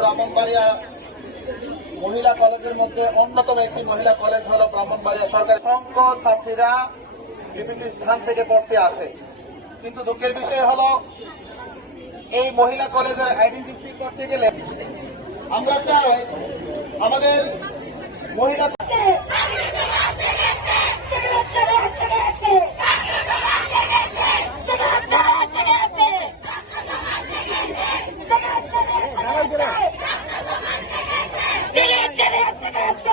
ব্রাহ্মণবাড়িয়া মহিলা কলেজের মধ্যে অন্যতম একটি মহিলা কলেজ হলো ব্রাহ্মণবাড়িয়া সরকারি সংখ্য ছাত্রীরা বিভিন্ন স্থান থেকে পড়তে আসে। কিন্তু দুঃখের বিষয় হলো, এই মহিলা কলেজের আইডেন্টিফাই করতে গেলে আমরা চাই আমাদের মহিলা Yeah.